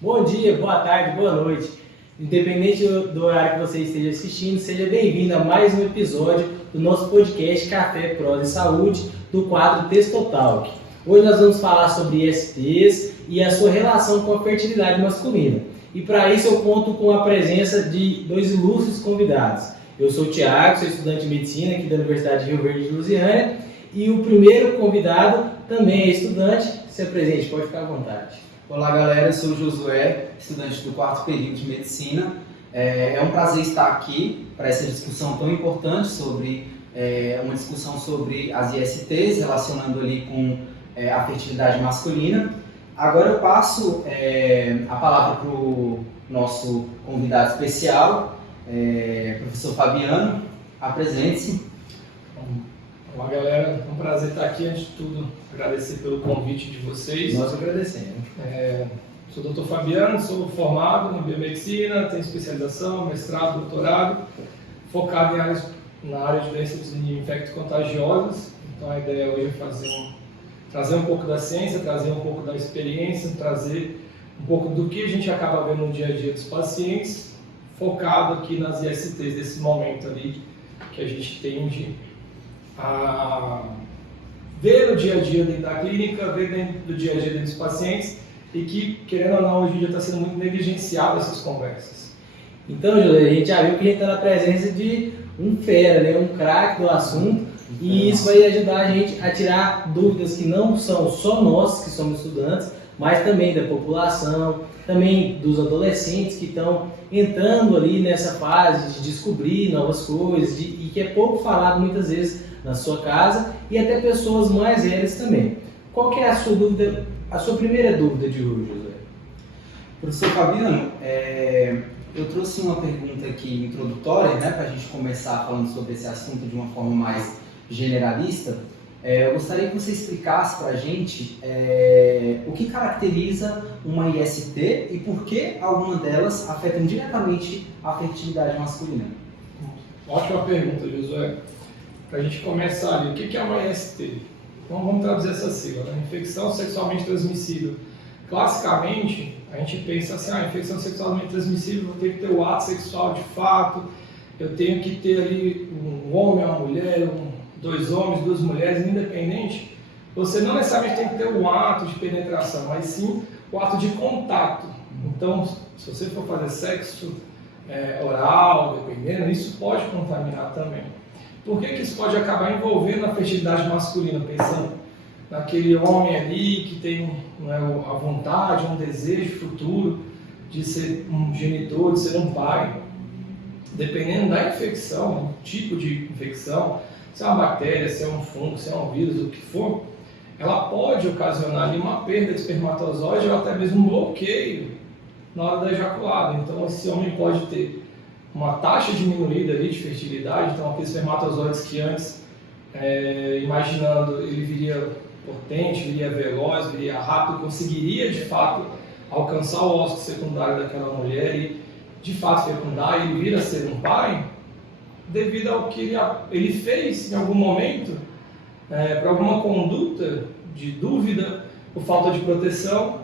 Bom dia, boa tarde, boa noite. Independente do horário que você esteja assistindo, seja bem-vindo a mais um episódio do nosso podcast Café, Prosa e Saúde, do quadro Testotalk. Hoje nós vamos falar sobre ISTs e a sua relação com a fertilidade masculina. E para isso eu conto com a presença de dois ilustres convidados. Eu sou o Thiago, sou estudante de medicina aqui da Universidade de Rio Verde de Lusiânia, e o primeiro convidado também é estudante. Se apresente, pode ficar à vontade. Olá galera, eu sou o Josué, estudante do 4º período de Medicina. É um prazer estar aqui para essa discussão tão importante uma discussão sobre as ISTs, relacionando ali com a fertilidade masculina. Agora eu passo a palavra para o nosso convidado especial, professor Fabiano. Apresente-se. Olá galera, é um prazer estar aqui. Antes de tudo, agradecer pelo convite de vocês. Nós agradecemos. Sou o Dr. Fabiano, sou formado em biomedicina, tenho especialização, mestrado, doutorado, focado na área de doenças infecto-contagiosas. Então a ideia hoje é trazer um pouco da ciência, trazer um pouco da experiência, trazer um pouco do que a gente acaba vendo no dia a dia dos pacientes, focado aqui nas ISTs desse momento ali que a gente tende a ver no dia a dia dentro da clínica, ver dentro do dia a dia dos pacientes e que, querendo ou não, hoje em dia está sendo muito negligenciado essas conversas. Então, Júlio, a gente já viu que a gente está na presença de um fera, né? Um craque do assunto, e isso vai ajudar a gente a tirar dúvidas que não são só nós que somos estudantes, mas também da população, também dos adolescentes que estão entrando ali nessa fase de descobrir novas coisas e que é pouco falado muitas vezes na sua casa, e até pessoas mais velhas também. Qual que é a sua dúvida, a sua primeira dúvida de hoje, José? Professor Fabiano, eu trouxe uma pergunta aqui introdutória, né, para a gente começar falando sobre esse assunto de uma forma mais generalista. Eu gostaria que você explicasse para a gente o que caracteriza uma IST e por que alguma delas afetam diretamente a fertilidade masculina. Ótima pergunta, Josué. Para a gente começar ali, o que é uma IST? Então vamos traduzir essa sigla, né? Infecção sexualmente transmissível. Classicamente, a gente pensa assim, infecção sexualmente transmissível, eu tenho que ter o ato sexual de fato, eu tenho que ter ali um homem, uma mulher, dois homens, duas mulheres, independente. Você não necessariamente tem que ter o ato de penetração, mas sim o ato de contato. Então, se você for fazer sexo oral, dependendo, isso pode contaminar também. Por que isso pode acabar envolvendo a fertilidade masculina? Pensando naquele homem ali que tem a vontade, um desejo futuro de ser um genitor, de ser um pai. Dependendo da infecção, do tipo de infecção, se é uma bactéria, se é um fungo, se é um vírus, o que for, ela pode ocasionar ali uma perda de espermatozoide ou até mesmo um bloqueio na hora da ejaculada. Então esse homem pode ter uma taxa diminuída ali de fertilidade, então aqueles espermatozoides que antes, imaginando, ele viria potente, viria veloz, viria rápido, conseguiria de fato alcançar o óvulo secundário daquela mulher e de fato fecundar e vir a ser um pai, devido ao que ele fez em algum momento, por alguma conduta de dúvida, por falta de proteção,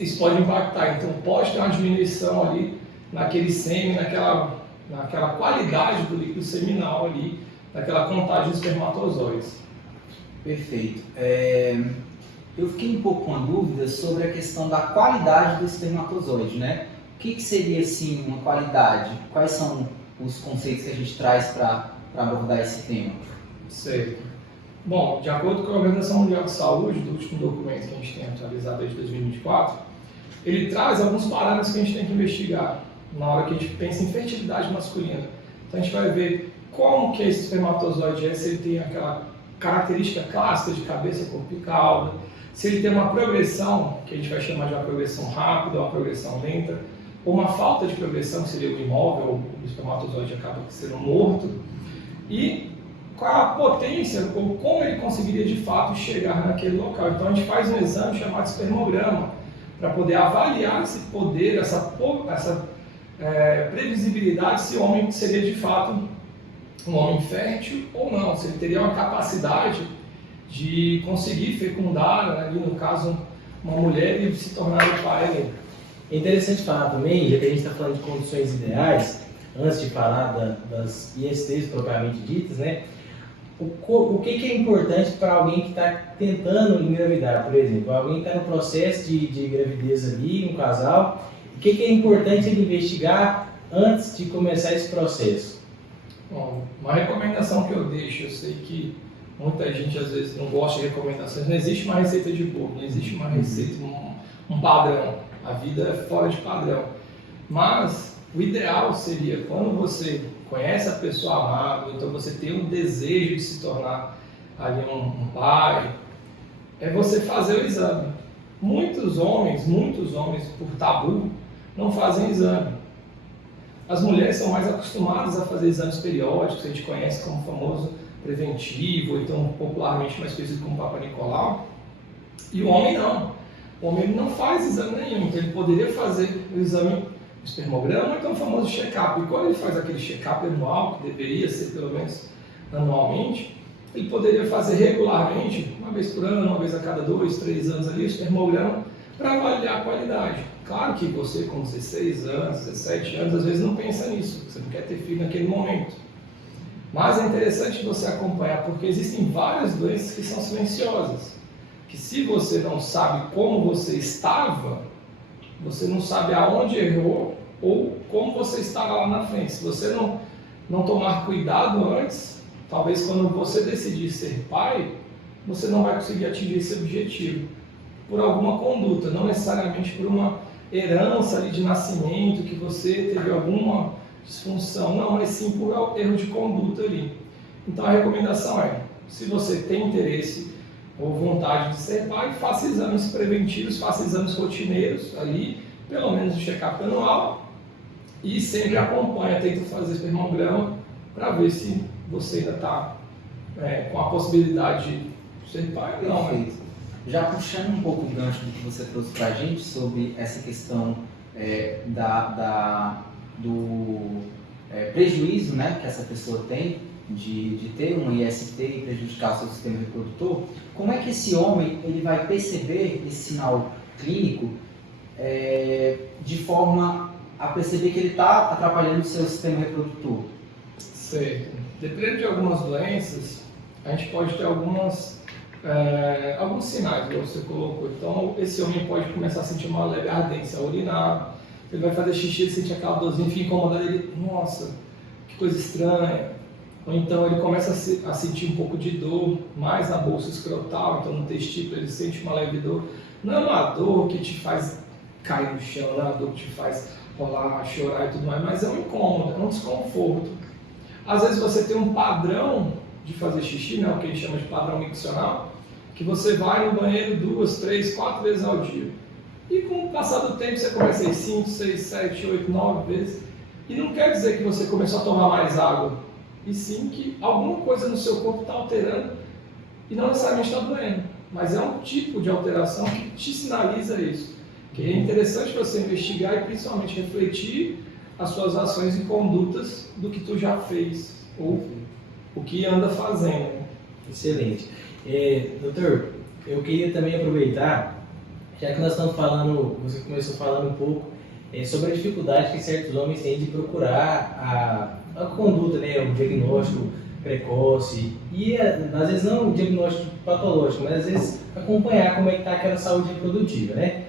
isso pode impactar. Então pode ter uma diminuição ali naquele sêmen, naquela qualidade do líquido seminal ali, naquela contagem de espermatozoides. Perfeito. Eu fiquei um pouco com a dúvida sobre a questão da qualidade do espermatozoide, né? O que seria, assim, uma qualidade? Quais são os conceitos que a gente traz para abordar esse tema? Certo. Bom, de acordo com a Organização Mundial de Saúde, do último documento que a gente tem atualizado desde 2024, ele traz alguns parâmetros que a gente tem que investigar na hora que a gente pensa em fertilidade masculina. Então a gente vai ver como que esse espermatozoide é, se ele tem aquela característica clássica de cabeça, corpo e cauda, se ele tem uma progressão, que a gente vai chamar de uma progressão rápida, uma progressão lenta, ou uma falta de progressão, que seria o imóvel, ou o espermatozoide acaba sendo morto, e qual a potência, ou como ele conseguiria de fato chegar naquele local. Então a gente faz um exame chamado espermograma, para poder avaliar esse poder, essa previsibilidade, se o homem seria de fato um homem fértil ou não, se ele teria uma capacidade de conseguir fecundar, ali no caso, uma mulher e se tornar o pai ali. É interessante falar também, já que a gente está falando de condições ideais, antes de falar das ISTs propriamente ditas, né? O que é importante para alguém que está tentando engravidar, por exemplo? Alguém que está no processo de gravidez ali, um casal, o que é importante ele investigar antes de começar esse processo? Bom, uma recomendação que eu deixo, eu sei que muita gente às vezes não gosta de recomendações, não existe uma receita de bolo, não existe uma receita, um padrão, a vida é fora de padrão, mas o ideal seria quando você conhece a pessoa amada, então você tem um desejo de se tornar ali um pai, é você fazer o exame. Muitos homens, por tabu, não fazem exame. As mulheres são mais acostumadas a fazer exames periódicos, que a gente conhece como famoso preventivo, ou então popularmente mais conhecido como Papa Nicolau, e o homem não. O homem não faz exame nenhum, então ele poderia fazer o exame espermograma, ou então o famoso check-up. E quando ele faz aquele check-up anual, que deveria ser pelo menos anualmente, ele poderia fazer regularmente, uma vez por ano, uma vez a cada 2, 3 anos ali, o espermograma, para avaliar a qualidade. Claro que você com 16 anos, 17 anos, às vezes não pensa nisso, você não quer ter filho naquele momento. Mas é interessante você acompanhar, porque existem várias doenças que são silenciosas, que se você não sabe como você estava, você não sabe aonde errou ou como você estará lá na frente. Se você não tomar cuidado antes, talvez quando você decidir ser pai, você não vai conseguir atingir esse objetivo por alguma conduta, não necessariamente por uma herança ali de nascimento, que você teve alguma disfunção, não, mas sim por erro de conduta ali. Então a recomendação é, se você tem interesse ou vontade de ser pai, faça exames preventivos, faça exames rotineiros ali, pelo menos um check-up anual, e sempre acompanha, tenta fazer espermograma para ver se você ainda está com a possibilidade de ser pai ou não. Perfeito. Já puxando um pouco o gancho do que você trouxe para a gente sobre essa questão do prejuízo, né, que essa pessoa tem de ter uma IST e prejudicar o seu sistema reprodutor, como é que esse homem ele vai perceber esse sinal clínico de forma a perceber que ele está atrapalhando o seu sistema reprodutor? Certo. Dependendo de algumas doenças, a gente pode ter alguns sinais, como você colocou. Então, esse homem pode começar a sentir uma leve ardência ao urinar, ele vai fazer xixi, ele sente aquela dorzinha, fica incomodado, ele, nossa, que coisa estranha. Ou então ele começa a sentir um pouco de dor, mais na bolsa escrotal, então no testículo ele sente uma leve dor. Não é uma dor que te faz cair no chão, não é uma dor que te faz rolar, chorar e tudo mais, mas é um incômodo, é um desconforto. Às vezes você tem um padrão de fazer xixi, né, o que a gente chama de padrão miccional, que você vai no banheiro 2, 3, 4 vezes ao dia. E com o passar do tempo você começa a ir 5, 6, 7, 8, 9 vezes. E não quer dizer que você começou a tomar mais água, e sim que alguma coisa no seu corpo está alterando e não necessariamente está doendo. Mas é um tipo de alteração que te sinaliza isso. Que é interessante você investigar e principalmente refletir as suas ações e condutas do que tu já fez ou o que anda fazendo. Excelente. Doutor, eu queria também aproveitar, já que nós estamos falando, você começou falando um pouco sobre a dificuldade que certos homens têm de procurar a conduta, né, o diagnóstico precoce e às vezes não o diagnóstico patológico, mas às vezes acompanhar como é que está aquela saúde reprodutiva, né?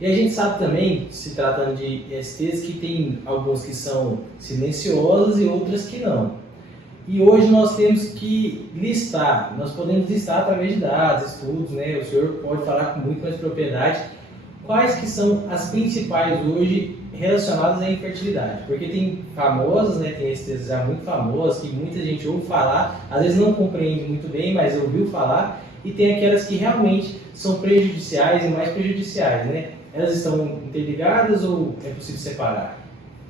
E a gente sabe também, se tratando de ISTs, que tem alguns que são silenciosas e outras que não. E hoje nós temos que listar, nós podemos listar através de dados, estudos, né? O senhor pode falar com muito mais propriedade quais que são as principais hoje relacionadas à infertilidade. Porque tem famosas, né? Tem ISTs já muito famosas, que muita gente ouve falar, às vezes não compreende muito bem, mas ouviu falar, e tem aquelas que realmente são prejudiciais e mais prejudiciais, né? Elas estão interligadas ou é possível separar?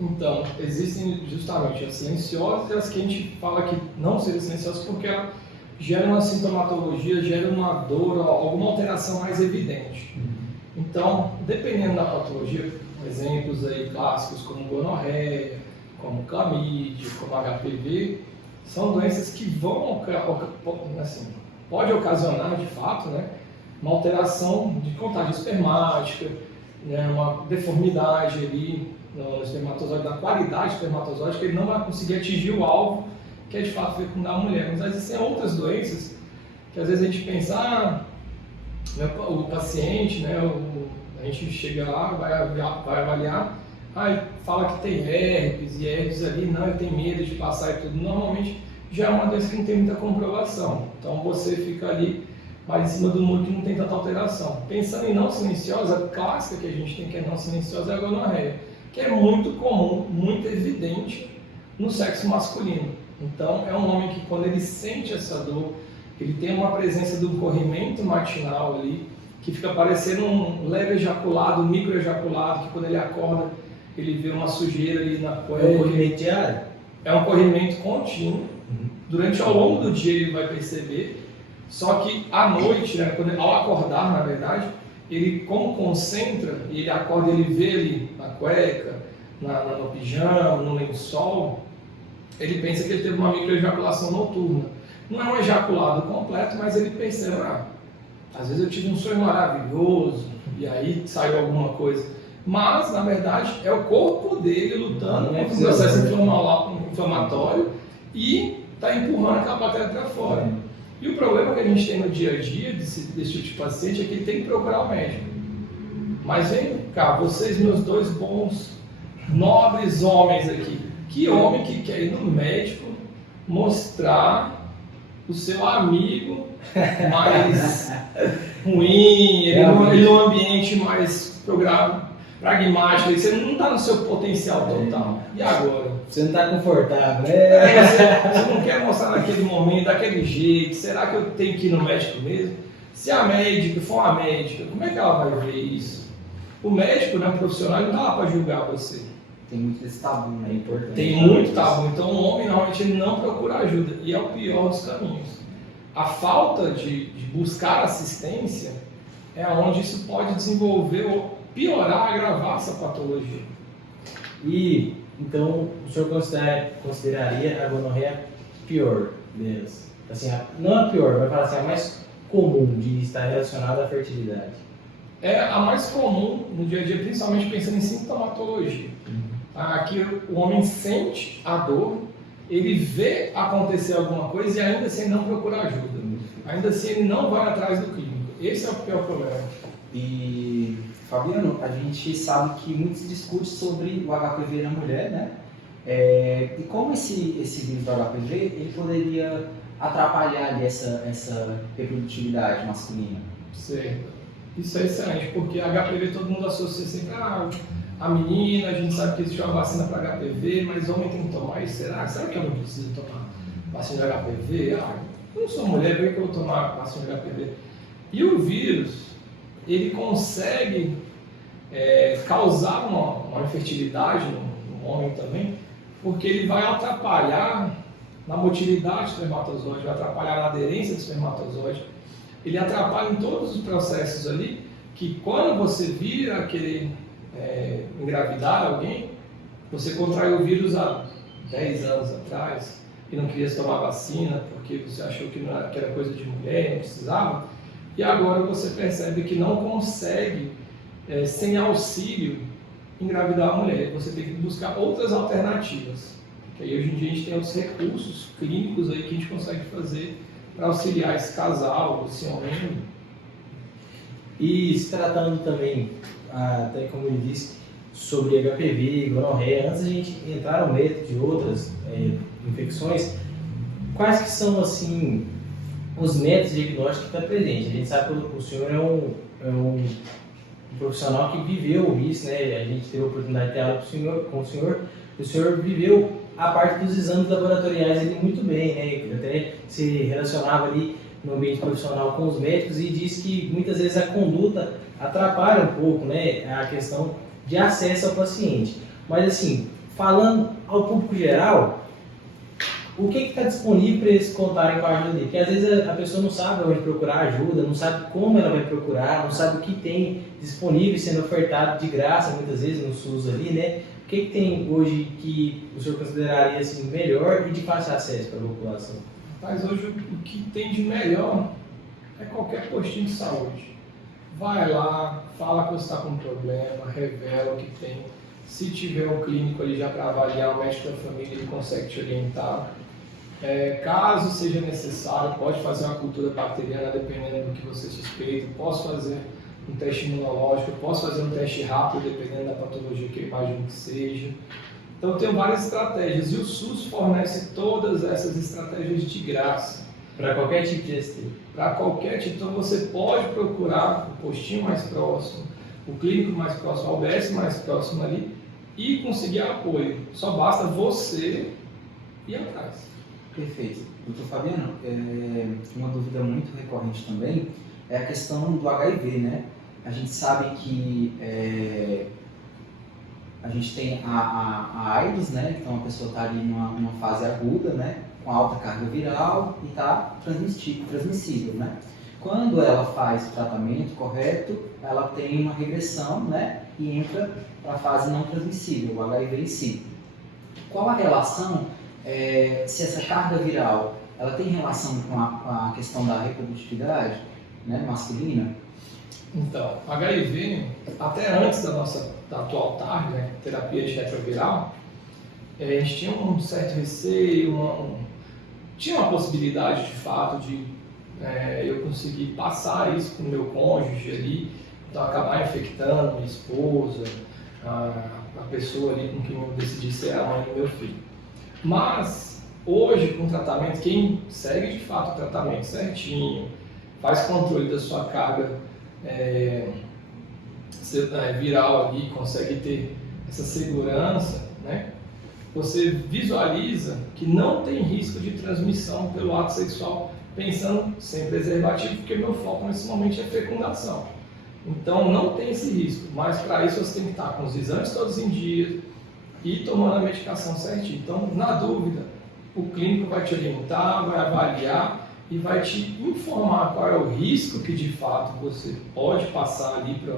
Então, existem justamente as silenciosas e as que a gente fala que não seriam silenciosas porque ela gera uma sintomatologia, gera uma dor, alguma alteração mais evidente. Então, dependendo da patologia, exemplos aí clássicos como gonorreia, como clamídia, como HPV, são doenças que vão, assim, pode ocasionar, de fato, né, uma alteração de contagem espermática, né, uma deformidade ali no espermatozoide, da qualidade espermatozóica, ele não vai conseguir atingir o alvo, que é de fato fecundar a mulher. Mas existem outras doenças que às vezes a gente pensa, o paciente, né, a gente chega lá, vai avaliar, fala que tem herpes, e herpes ali, não, ele tem medo de passar e tudo. Normalmente já é uma doença que não tem muita comprovação. Então você fica ali mais em cima do muro que não tem tanta alteração. Pensando em não silenciosa, a clássica que a gente tem que é não silenciosa é a gonorreia, que é muito comum, muito evidente no sexo masculino. Então é um homem que quando ele sente essa dor, ele tem uma presença do corrimento matinal ali, que fica parecendo um leve ejaculado, um microejaculado, que quando ele acorda, ele vê uma sujeira ali na cueca. É um corrimento diário? É um corrimento contínuo. Durante ao longo do dia ele vai perceber, só que à noite, né, ao acordar, na verdade, ele como concentra, ele acorda, ele vê ali na cueca, no pijama, no lençol, ele pensa que ele teve uma microejaculação noturna. Não é um ejaculado completo, mas ele pensa, às vezes eu tive um sonho maravilhoso, e aí saiu alguma coisa. Mas, na verdade, é o corpo dele lutando contra o processo inflamatório e está empurrando aquela bactéria para fora. E o problema que a gente tem no dia a dia desse tipo de paciente é que ele tem que procurar o médico. Mas vem cá, vocês, meus dois bons, nobres homens aqui, que homem que quer ir no médico mostrar o seu amigo mais ruim, ele num ambiente mais pragmático, você não está no seu potencial total. E agora? Você não está confortável, né? Você não quer mostrar naquele momento, daquele jeito, será que eu tenho que ir no médico mesmo? Se a médica for uma médica, como é que ela vai ver isso? O médico, né, o profissional, ele não está lá para julgar você. Tem muito esse tabu, né? É importante. Tem muito tabu. Então o homem normalmente ele não procura ajuda. E é o pior dos caminhos. A falta de buscar assistência é onde isso pode desenvolver ou piorar, agravar essa patologia. E então o senhor consideraria a gonorreia pior delas? Assim, não a pior, vai falar assim, a mais comum de estar relacionada à fertilidade. É a mais comum no dia a dia, principalmente pensando em sintomatologia. Aqui o homem sente a dor, ele vê acontecer alguma coisa e ainda assim ele não procura ajuda. Ainda assim ele não vai atrás do clínico. Esse é o pior problema. E, Fabiano, a gente sabe que muito se discute sobre o HPV na mulher, né? E como esse vírus do HPV ele poderia atrapalhar ali essa reprodutividade masculina? Certo. Isso é excelente, porque HPV todo mundo associa sempre a menina, a gente sabe que existe uma vacina para HPV, mas homem tem que tomar isso? Será que eu não preciso tomar vacina de HPV? Eu não sou mulher, por que eu vou tomar vacina de HPV? E o vírus, ele consegue causar uma infertilidade no homem também, porque ele vai atrapalhar na motilidade do espermatozoide, vai atrapalhar na aderência do espermatozoide, ele atrapalha em todos os processos ali, que quando você vira a querer engravidar alguém, você contraiu o vírus há 10 anos atrás e não queria tomar vacina porque você achou que era coisa de mulher, não precisava, e agora você percebe que não consegue, sem auxílio, engravidar a mulher. Você tem que buscar outras alternativas. Que aí hoje em dia a gente tem os recursos clínicos aí que a gente consegue fazer para auxiliar esse casal, esse homem. E se tratando também, até como ele disse, sobre HPV, gonorreia, antes de a gente entrar no mérito de outras infecções, quais que são assim os métodos de diagnóstico que está presente? A gente sabe que o senhor é um profissional que viveu isso, né? A gente teve a oportunidade de ter aula com o senhor viveu a parte dos exames laboratoriais ali muito bem, né? Até se relacionava ali no ambiente profissional com os médicos e disse que muitas vezes a conduta atrapalha um pouco, né, a questão de acesso ao paciente. Mas assim, falando ao público geral, o que está disponível para eles contarem com a ajuda dele? Porque às vezes a pessoa não sabe onde procurar ajuda, não sabe como ela vai procurar, não sabe o que tem disponível sendo ofertado de graça, muitas vezes no SUS ali, né? O que tem hoje que o senhor consideraria assim, melhor e de fácil acesso para a população? Mas hoje o que tem de melhor é qualquer postinho de saúde. Vai lá, fala que você está com um problema, revela o que tem. Se tiver um clínico ali já para avaliar, o médico da família ele consegue te orientar. Caso seja necessário, pode fazer uma cultura bacteriana dependendo do que você suspeita. Posso fazer um teste imunológico, posso fazer um teste rápido dependendo da patologia que eu imagino que seja. Então eu tenho várias estratégias e o SUS fornece todas essas estratégias de graça. Para qualquer tipo de ST? Para qualquer tipo. Então você pode procurar o postinho mais próximo, o clínico mais próximo, a UBS mais próximo ali e conseguir apoio. Só basta você ir atrás. Perfeito. Doutor Fabiano, uma dúvida muito recorrente também é a questão do HIV, né? A gente sabe que a gente tem a AIDS, né? Então a pessoa está ali numa fase aguda, né? Com alta carga viral e está transmissível, né? Quando ela faz o tratamento correto, ela tem uma regressão, né? E entra para a fase não transmissível, o HIV em si. Qual a relação, se essa carga viral, ela tem relação com a questão da reprodutividade, né? Masculina? Então, HIV, até antes da atual TARG, né? Terapia de retroviral, a gente tinha um certo receio, tinha uma possibilidade de fato de eu conseguir passar isso para o meu cônjuge ali, então acabar infectando minha esposa, a pessoa ali com quem eu decidi ser a mãe do meu filho. Mas hoje, com o tratamento, quem segue de fato o tratamento certinho, faz controle da sua carga viral ali, consegue ter essa segurança, né? Você visualiza que não tem risco de transmissão pelo ato sexual, pensando sem preservativo, porque meu foco nesse momento é fecundação. Então não tem esse risco, mas para isso você tem que estar com os exames todos em dia e tomando a medicação certinho. Então, na dúvida, o clínico vai te orientar, vai avaliar e vai te informar qual é o risco que de fato você pode passar ali para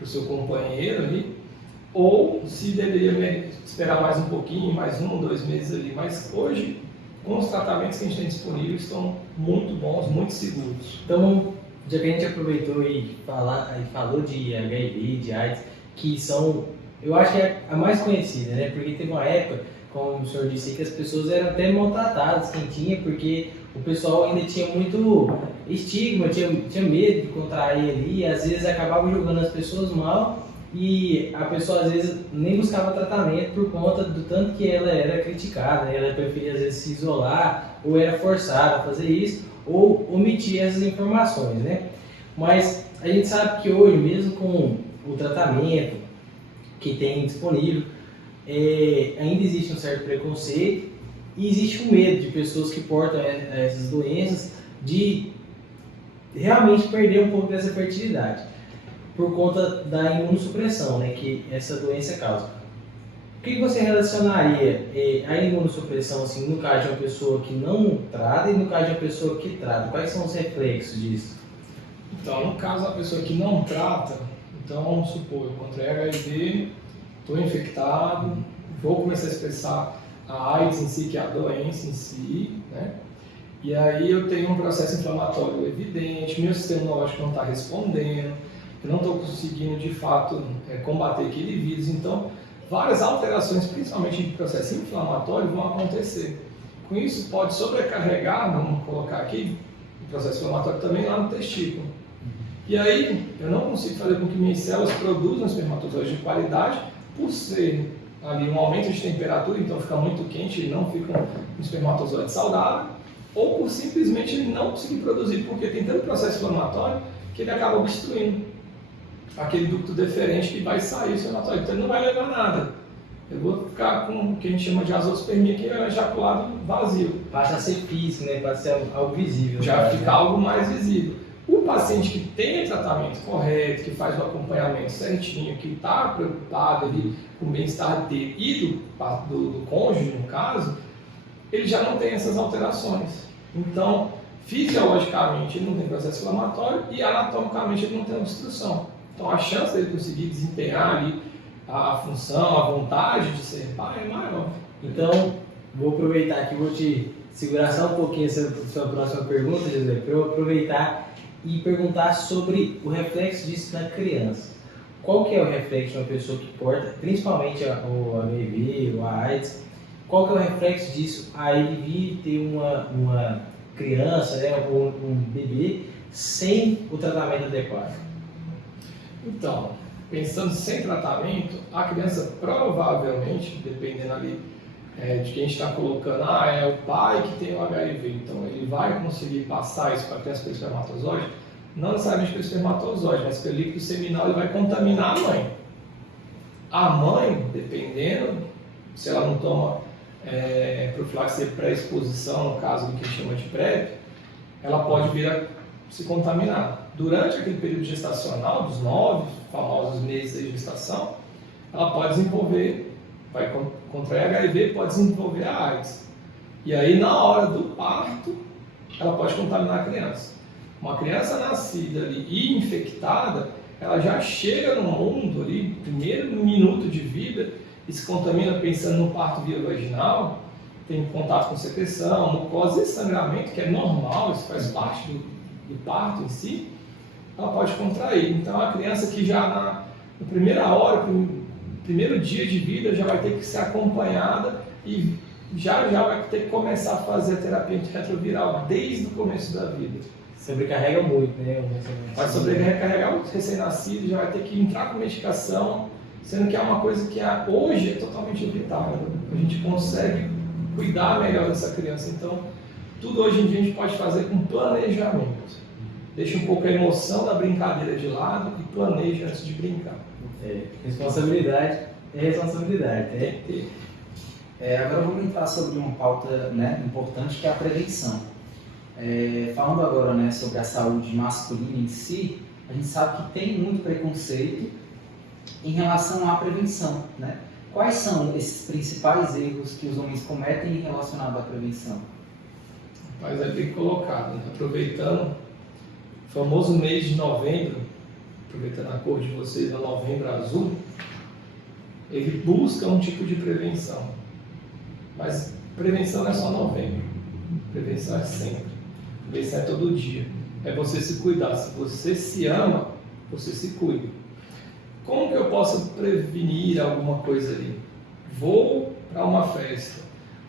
o seu companheiro ali, ou se deveria esperar mais um pouquinho, mais 1 ou 2 meses ali. Mas hoje, com os tratamentos que a gente tem disponíveis, estão muito bons, muito seguros. Então, já que a gente aproveitou e falou de HIV, de AIDS, que são, eu acho que é a mais conhecida, né? Porque teve uma época, como o senhor disse, que as pessoas eram até maltratadas, quem tinha, porque o pessoal ainda tinha muito estigma, tinha medo de contrair ali, e às vezes acabava jogando as pessoas mal, e a pessoa às vezes nem buscava tratamento por conta do tanto que ela era criticada, né? Ela preferia às vezes se isolar, ou era forçada a fazer isso, ou omitir essas informações, né? Mas a gente sabe que hoje, mesmo com o tratamento que tem disponível, ainda existe um certo preconceito e existe um medo de pessoas que portam essas doenças de realmente perder um pouco dessa fertilidade por conta da imunossupressão, né, que essa doença causa. O que você relacionaria a imunossupressão assim, no caso de uma pessoa que não trata e no caso de uma pessoa que trata? Quais são os reflexos disso? Então, no caso da pessoa que não trata, então vamos supor, eu encontrei HIV, estou infectado, vou começar a expressar a AIDS em si, que é a doença em si, né? E aí eu tenho um processo inflamatório evidente, meu sistema imunológico não está respondendo, eu não estou conseguindo de fato combater aquele vírus, então várias alterações, principalmente em processo inflamatório, vão acontecer. Com isso pode sobrecarregar, vamos colocar aqui, o processo inflamatório também lá no testículo. E aí eu não consigo fazer com que minhas células produzam espermatozoides de qualidade, por ser ali um aumento de temperatura, então fica muito quente e não fica um espermatozoide saudável, ou por simplesmente ele não conseguir produzir, porque tem tanto processo inflamatório que ele acaba obstruindo aquele ducto deferente que vai sair o espermatozoide, então ele não vai levar nada. Eu vou ficar com o que a gente chama de azospermia, que é um ejaculado vazio. Passa a ser físico, né? Passa a ser algo visível. Já fica algo mais visível. O paciente que tem o tratamento correto, que faz o acompanhamento certinho, que está preocupado ali com o bem-estar dele e do cônjuge, no caso, ele já não tem essas alterações. Então, fisiologicamente, ele não tem processo inflamatório e anatomicamente ele não tem obstrução. Então, a chance dele conseguir desempenhar ali a função, a vontade de ser pai é maior. Então, vou aproveitar aqui, vou te segurar só um pouquinho essa sua próxima pergunta, José, para eu aproveitar e perguntar sobre o reflexo disso na criança. Qual que é o reflexo de uma pessoa que porta, principalmente o HIV ou a AIDS, qual que é o reflexo disso a ele vir ter uma criança, né, ou um bebê sem o tratamento adequado? Então, pensando sem tratamento, a criança provavelmente, dependendo ali de quem está colocando, é o pai que tem o HIV, então ele vai conseguir passar isso para a criança pelo espermatozoide, não necessariamente pelo espermatozoide, mas pelo líquido seminal, ele vai contaminar a mãe. A mãe, dependendo, se ela não toma profilaxia pré-exposição, no caso do que a gente chama de PrEP, ela pode vir a se contaminar. Durante aquele período gestacional, dos 9 famosos meses de gestação, ela pode desenvolver, vai contrair HIV, pode desenvolver a AIDS. E aí, na hora do parto, ela pode contaminar a criança. Uma criança nascida ali e infectada, ela já chega no mundo ali, primeiro minuto de vida, e se contamina pensando no parto via vaginal, tem contato com secreção, mucosa e sangramento, que é normal, isso faz parte do parto em si, ela pode contrair. Então, a criança que já na primeira hora, no primeiro dia de vida, já vai ter que ser acompanhada e já vai ter que começar a fazer a terapia antirretroviral desde o começo da vida. Sobrecarrega muito, né? Vai sobrecarregar o recém-nascido, já vai ter que entrar com medicação, sendo que é uma coisa que hoje é totalmente evitável. A gente consegue cuidar melhor dessa criança. Então, tudo hoje em dia a gente pode fazer com planejamento. Deixa um pouco a emoção da brincadeira de lado e planeja antes de brincar. Responsabilidade é responsabilidade, né? Agora vamos entrar sobre uma pauta, né, importante, que é a prevenção. Falando agora, né, sobre a saúde masculina em si, a gente sabe que tem muito preconceito em relação à prevenção, né? Quais são esses principais erros que os homens cometem relacionados à prevenção? Mas é bem colocado, né? Aproveitando o famoso mês de novembro, aproveitando a cor de vocês, o novembro azul, ele busca um tipo de prevenção. Mas prevenção não é só novembro, prevenção é sempre, prevenção é todo dia. É você se cuidar, se você se ama, você se cuida. Como que eu posso prevenir alguma coisa ali? Vou para uma festa,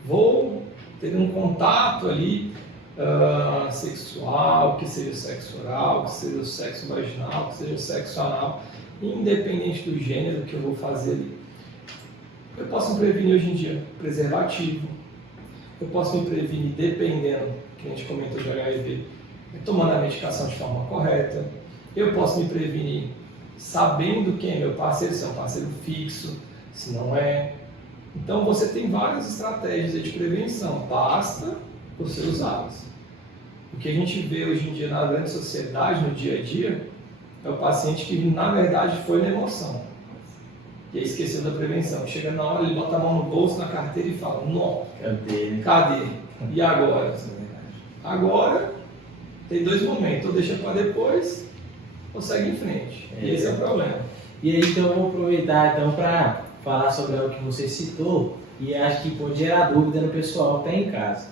vou ter um contato ali sexual, que seja sexo oral, que seja o sexo vaginal, que seja o sexo anal, independente do gênero que eu vou fazer ali. Eu posso me prevenir hoje em dia preservativo, eu posso me prevenir dependendo, que a gente comentou de HIV, tomando a medicação de forma correta, eu posso me prevenir sabendo quem é meu parceiro, se é um parceiro fixo, se não é. Então você tem várias estratégias de prevenção, basta você usá-las. O que a gente vê hoje em dia na grande sociedade, no dia a dia, é o paciente que na verdade foi na emoção. E aí esqueceu da prevenção. Chega na hora, ele bota a mão no bolso, na carteira e fala, não, cadê? E agora? Agora, tem 2 momentos, ou deixa para depois, ou segue em frente. E esse é o problema. E aí, então, eu vou aproveitar para falar sobre algo que você citou e acho que pode gerar dúvida no pessoal que está em casa.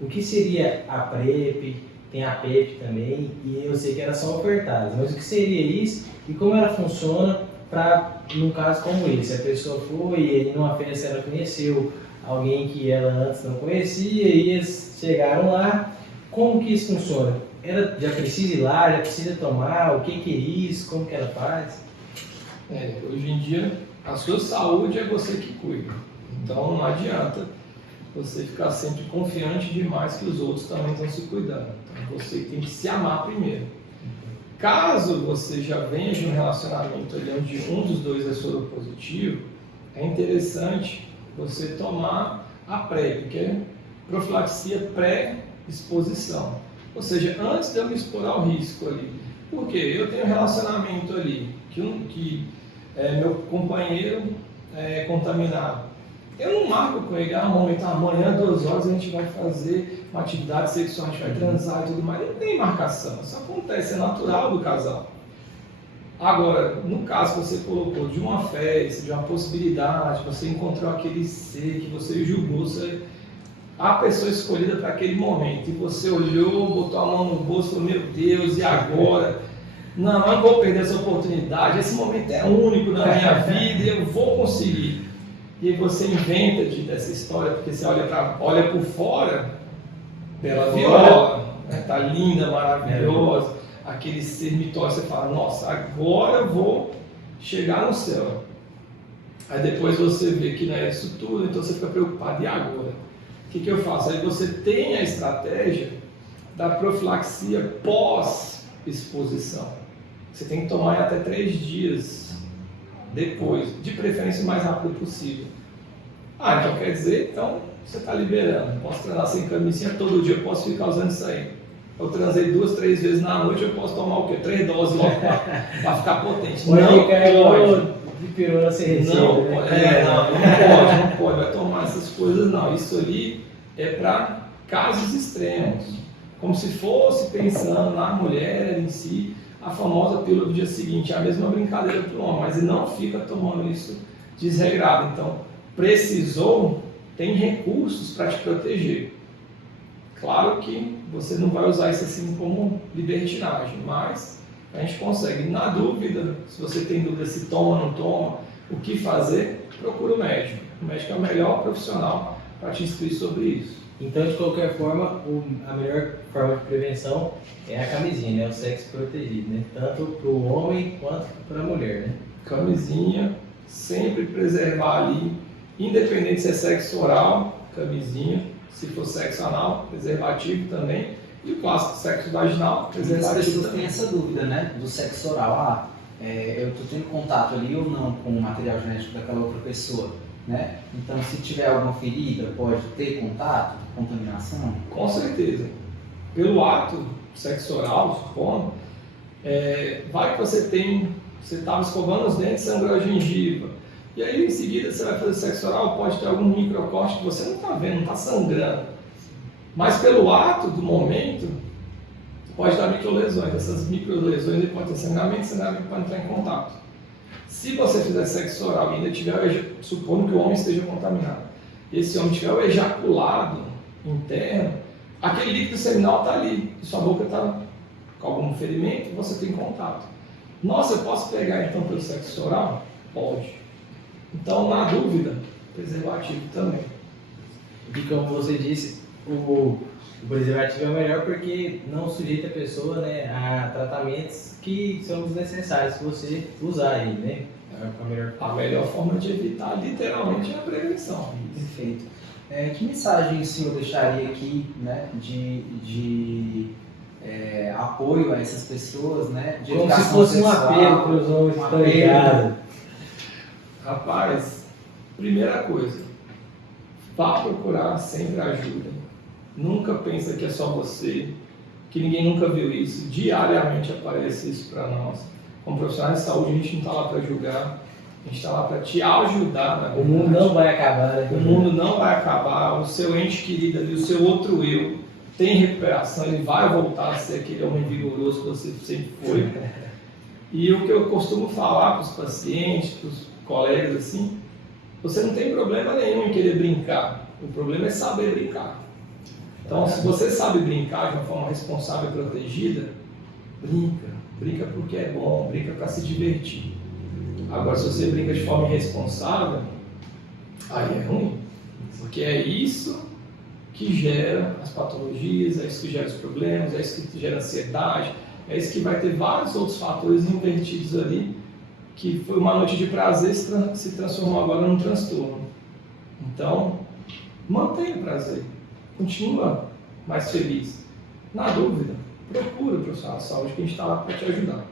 O que seria a PrEP? Tem a PEP também, e eu sei que elas são ofertadas, mas o que seria isso e como ela funciona para, num caso como esse, se a pessoa foi e numa festa ela conheceu alguém que ela antes não conhecia e eles chegaram lá, como que isso funciona? Ela já precisa ir lá, já precisa tomar, o que é isso, como que ela faz? Hoje em dia, a sua saúde é você que cuida, então não adianta você ficar sempre confiante demais que os outros também estão se cuidando. Então você tem que se amar primeiro. Caso você já venha de um relacionamento ali onde um dos dois é soro positivo, é interessante você tomar a PrEP, que é profilaxia pré-exposição. Ou seja, antes de eu me expor ao risco ali. Por quê? Eu tenho um relacionamento ali que meu companheiro é contaminado. Eu não marco com ele, momento, amanhã, 2 horas, a gente vai fazer uma atividade sexual, a gente vai transar e tudo mais. Não tem marcação, isso acontece, é natural do casal. Agora, no caso que você colocou de uma festa, de uma possibilidade, você encontrou aquele ser que você julgou ser a pessoa escolhida para aquele momento, e você olhou, botou a mão no bolso e falou, meu Deus, e agora? Não, eu não vou perder essa oportunidade, esse momento é único na minha vida e eu vou conseguir. E aí você inventa dessa história, porque você olha por fora, bela viola, né? Tá linda, maravilhosa, aquele ser mitório, você fala, nossa, agora eu vou chegar no céu. Aí depois você vê que não é isso tudo, então você fica preocupado, e agora? O que eu faço? Aí você tem a estratégia da profilaxia pós-exposição. Você tem que tomar em até 3 dias depois, de preferência o mais rápido possível. Então quer dizer, então você está liberando. Posso transar sem camisinha todo dia, eu posso ficar usando isso aí. Eu transei 2, 3 vezes na noite, eu posso tomar o quê? 3 doses logo para ficar potente. Pode Não ficar pode. de pirona sem receita. Não, Né? não pode, vai tomar essas coisas não. Isso ali é para casos extremos. Como se fosse pensando na mulher em si, a famosa pílula do dia seguinte, é a mesma brincadeira para o homem, mas ele não fica tomando isso desregrado. Então, precisou, tem recursos para te proteger. Claro que você não vai usar isso assim como libertinagem, mas a gente consegue. Na dúvida, se você tem dúvida se toma ou não toma, o que fazer, procura o médico. O médico é o melhor profissional para te instruir sobre isso. Então, de qualquer forma, a melhor forma de prevenção é a camisinha, né? O sexo protegido, né? Tanto para o homem quanto para a mulher, né? Camisinha, sempre preservar ali, independente se é sexo oral, camisinha, se for sexo anal, preservativo também, e o clássico sexo vaginal, As preservativo pessoas têm também. essa dúvida, né? Do sexo oral. Eu estou tendo contato ali ou não com o material genético daquela outra pessoa, né? Então, se tiver alguma ferida, pode ter contato, contaminação? Com certeza. Pelo ato sexo oral, supondo, vai que você estava escovando os dentes, sangrou a gengiva. E aí, em seguida, você vai fazer sexo oral, pode ter algum microcorte que você não está vendo, não está sangrando. Mas pelo ato do momento, pode dar microlesões. Essas microlesões podem ter sangramento pode entrar em contato. Se você fizer sexo oral e ainda tiver, supondo que o homem esteja contaminado, e esse homem tiver o ejaculado interno, aquele líquido seminal está ali, e sua boca está com algum ferimento, você tem contato. Nossa, eu posso pegar então pelo sexo oral? Pode. Então, na dúvida, preservativo também. E como você disse, o preservativo é o melhor porque não sujeita a pessoa, né, a tratamentos que são desnecessários se você usar ele, né? A melhor forma de evitar, literalmente, é a prevenção. Perfeito. Que mensagem o senhor deixaria aqui, né, de apoio a essas pessoas, né? De Como se educação fosse um sexual, apelo para os homens que estão ligados. Rapaz, primeira coisa, vá procurar sempre ajuda. Nunca pensa que é só você, que ninguém nunca viu isso. Diariamente aparece isso para nós. Como profissionais de saúde, a gente não está lá para julgar, a gente está lá para te ajudar. Na verdade. O mundo não vai acabar, né? O mundo não vai acabar, o seu ente querido ali, o seu outro eu, tem recuperação, ele vai voltar a ser aquele homem vigoroso que você sempre foi. E o que eu costumo falar para os pacientes, para os colegas assim, você não tem problema nenhum em querer brincar, o problema é saber brincar. Então, se você sabe brincar de uma forma responsável e protegida, brinca porque é bom, brinca para se divertir. Agora, se você brinca de forma irresponsável, aí é ruim, porque é isso que gera as patologias, é isso que gera os problemas, é isso que gera ansiedade, é isso que vai ter vários outros fatores invertidos ali, que foi uma noite de prazer se transformou agora num transtorno. Então, mantenha o prazer, continua mais feliz. Na dúvida, procura o profissional de saúde que a gente está lá para te ajudar.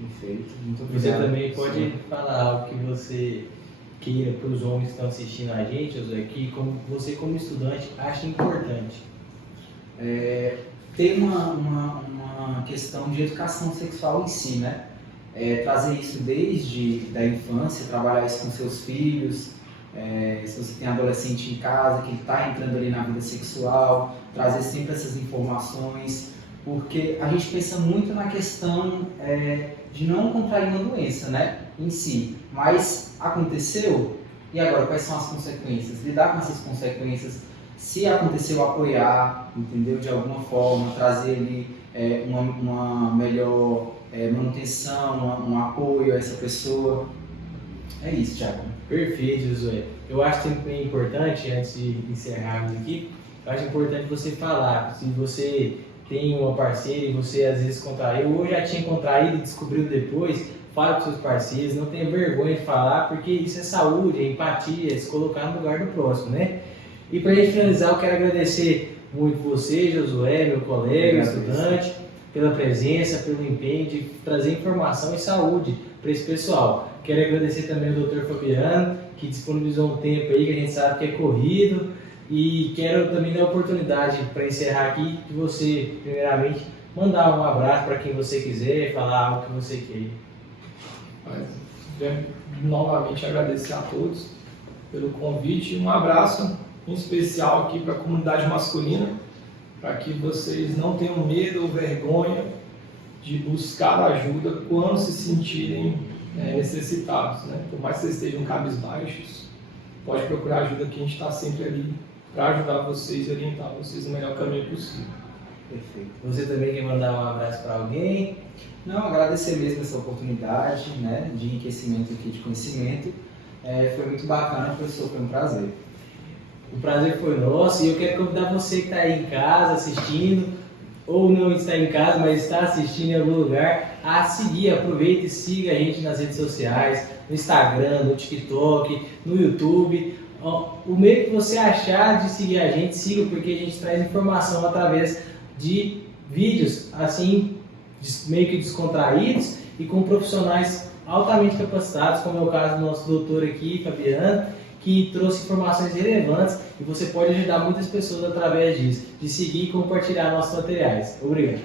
Perfeito, muito Você obrigado. também pode falar algo que você queira para os homens que estão assistindo a gente, José, que você como estudante acha importante. Tem uma questão de educação sexual em si, né? Trazer isso desde da infância, trabalhar isso com seus filhos, se você tem adolescente em casa que está entrando ali na vida sexual, trazer sempre essas informações, porque a gente pensa muito na questão de não contrair uma doença, né, em si, mas aconteceu, e agora quais são as consequências? Lidar com essas consequências, se aconteceu, apoiar, entendeu, de alguma forma, trazer ali uma melhor manutenção, um apoio a essa pessoa. É isso, Thiago. Perfeito, Josué. Eu acho também importante, antes de encerrarmos aqui, eu acho importante você falar, se você tem uma parceira e você às vezes contraiu, ou já tinha contraído e descobriu depois, fale com seus parceiros, não tenha vergonha de falar, porque isso é saúde, é empatia, é se colocar no lugar do próximo, né? E para a gente finalizar, eu quero agradecer muito você, Josué, meu colega, estudante, pela presença, pelo empenho de trazer informação e saúde para esse pessoal. Quero agradecer também ao Dr. Fabiano, que disponibilizou um tempo aí, que a gente sabe que é corrido. E quero também dar a oportunidade, para encerrar aqui, de você, primeiramente, mandar um abraço para quem você quiser, falar algo que você queira. Novamente agradecer a todos pelo convite. Um abraço em especial aqui para a comunidade masculina, para que vocês não tenham medo ou vergonha de buscar ajuda quando se sentirem necessitados, né? Por mais que vocês estejam cabisbaixos, pode procurar ajuda, que a gente está sempre ali para ajudar vocês e orientar vocês no melhor caminho possível. Perfeito. Você também quer mandar um abraço para alguém? Não, agradecer mesmo essa oportunidade, né, de enriquecimento aqui, de conhecimento. Foi muito bacana, professor, foi um prazer. O prazer foi nosso e eu quero convidar você que está aí em casa assistindo, ou não está em casa, mas está assistindo em algum lugar, a seguir. Aproveita e siga a gente nas redes sociais, no Instagram, no TikTok, no YouTube. O meio que você achar de seguir a gente, siga, porque a gente traz informação através de vídeos assim, meio que descontraídos e com profissionais altamente capacitados, como é o caso do nosso doutor aqui, Fabiano, que trouxe informações relevantes e você pode ajudar muitas pessoas através disso, de seguir e compartilhar nossos materiais. Obrigado.